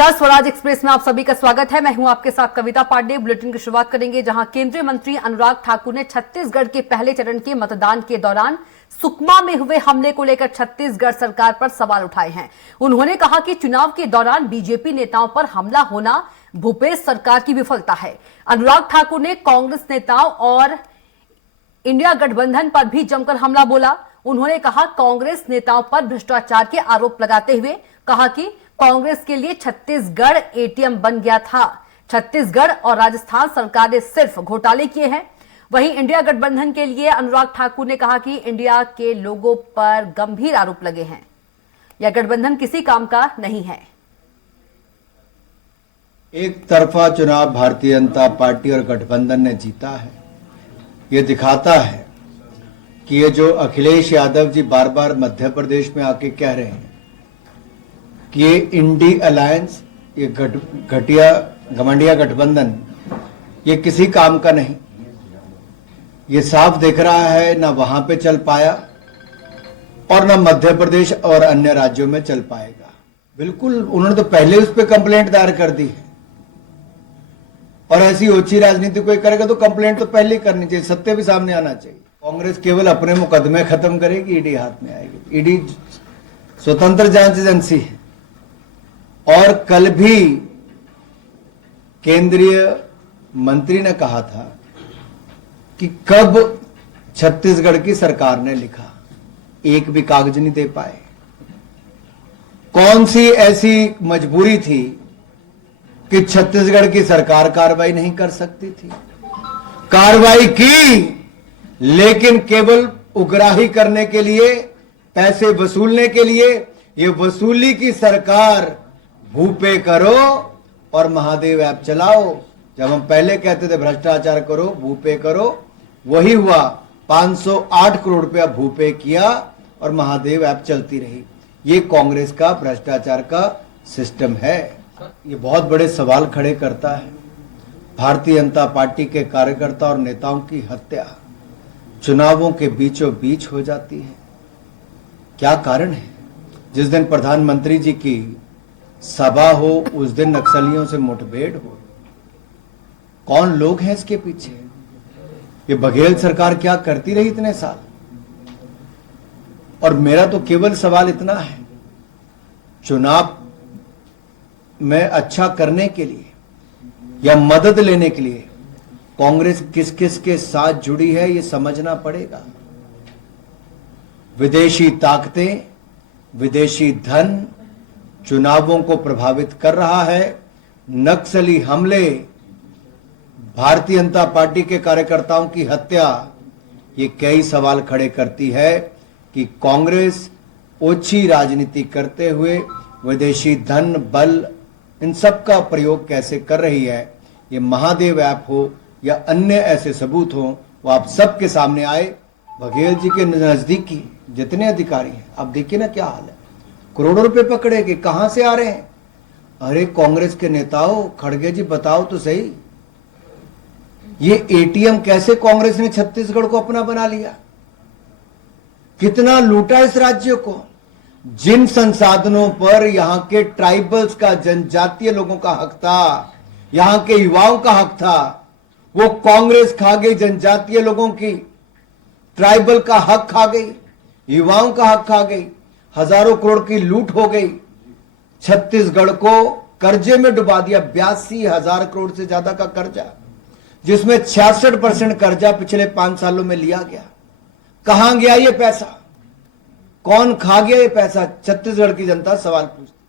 नमस्कार, स्वराज एक्सप्रेस में आप सभी का स्वागत है। मैं हूं आपके साथ कविता पांडे। बुलेटिन की शुरुआत करेंगे जहां केंद्रीय मंत्री अनुराग ठाकुर ने छत्तीसगढ़ के पहले चरण के मतदान के दौरान सुकमा में हुए हमले को लेकर छत्तीसगढ़ सरकार पर सवाल उठाए हैं। उन्होंने कहा कि चुनाव के दौरान बीजेपी नेताओं पर हमला होना भूपेश सरकार की विफलता है। अनुराग ठाकुर ने कांग्रेस नेताओं और इंडिया गठबंधन पर भी जमकर हमला बोला। उन्होंने कहा कांग्रेस नेताओं पर भ्रष्टाचार के आरोप लगाते हुए कहा कि कांग्रेस के लिए छत्तीसगढ़ एटीएम बन गया था। छत्तीसगढ़ और राजस्थान सरकार ने सिर्फ घोटाले किए हैं। वहीं इंडिया गठबंधन के लिए अनुराग ठाकुर ने कहा कि इंडिया के लोगों पर गंभीर आरोप लगे हैं। यह गठबंधन किसी काम का नहीं है। एक तरफा चुनाव भारतीय जनता पार्टी और गठबंधन ने जीता है। ये दिखाता है कि ये जो अखिलेश यादव जी बार बार मध्य प्रदेश में आके कह रहे हैं कि ये इंडी अलायंस, ये घटिया घमंडिया गठबंधन ये किसी काम का नहीं, ये साफ दिख रहा है। ना वहां पे चल पाया और ना मध्य प्रदेश और अन्य राज्यों में चल पाएगा। बिल्कुल, उन्होंने तो पहले उस पर कंप्लेंट दायर कर दी है और ऐसी ओछी राजनीति कोई करेगा तो कंप्लेंट तो पहले ही करनी चाहिए, सत्य भी सामने आना चाहिए। कांग्रेस केवल अपने मुकदमे खत्म करेगी, ईडी हाथ में आएगी। ईडी स्वतंत्र जांच एजेंसी है और कल भी केंद्रीय मंत्री ने कहा था कि कब छत्तीसगढ़ की सरकार ने लिखा, एक भी कागज नहीं दे पाए। कौन सी ऐसी मजबूरी थी कि छत्तीसगढ़ की सरकार कार्रवाई नहीं कर सकती थी? कार्रवाई की, लेकिन केवल उगराही करने के लिए, पैसे वसूलने के लिए। ये वसूली की सरकार भूपे करो और महादेव ऐप चलाओ। जब हम पहले कहते थे भ्रष्टाचार करो, भूपे करो, वही हुआ। 508 करोड़ रुपया भूपे किया और महादेव ऐप चलती रही। ये कांग्रेस का भ्रष्टाचार का सिस्टम है। ये बहुत बड़े सवाल खड़े करता है। भारतीय जनता पार्टी के कार्यकर्ता और नेताओं की हत्या चुनावों के बीचों बीच हो जाती है। क्या कारण है? जिस दिन प्रधानमंत्री जी की सभा हो उस दिन नक्सलियों से मुठभेड़ हो। कौन लोग हैं इसके पीछे? ये बघेल सरकार क्या करती रही इतने साल? और मेरा तो केवल सवाल इतना है, चुनाव में अच्छा करने के लिए या मदद लेने के लिए कांग्रेस किस किस के साथ जुड़ी है, ये समझना पड़ेगा। विदेशी ताकतें, विदेशी धन चुनावों को प्रभावित कर रहा है। नक्सली हमले, भारतीय जनता पार्टी के कार्यकर्ताओं की हत्या, ये कई सवाल खड़े करती है कि कांग्रेस ओछी राजनीति करते हुए विदेशी धन, बल, इन सब का प्रयोग कैसे कर रही है। ये महादेव ऐप हो या अन्य ऐसे सबूत हो, वो आप सबके सामने आए। बघेल जी के नजदीकी जितने अधिकारी हैं, आप देखिए ना क्या हाल है। करोड़ों रुपए पकड़े कि कहां से आ रहे हैं? अरे कांग्रेस के नेताओं, खड़गे जी बताओ तो सही, ये एटीएम कैसे कांग्रेस ने छत्तीसगढ़ को अपना बना लिया? कितना लूटा इस राज्य को। जिन संसाधनों पर यहां के ट्राइबल्स का, जनजातीय लोगों का हक था, यहां के युवाओं का हक था, वो कांग्रेस खा गई। जनजातीय लोगों की, ट्राइबल का हक खा गई, युवाओं का हक खा गई। हजारों करोड़ की लूट हो गई। छत्तीसगढ़ को कर्जे में डुबा दिया। 82,000 करोड़ से ज्यादा का कर्जा, जिसमें 66% कर्जा पिछले 5 सालों में लिया गया। कहां गया ये पैसा? कौन खा गया ये पैसा? छत्तीसगढ़ की जनता सवाल पूछती।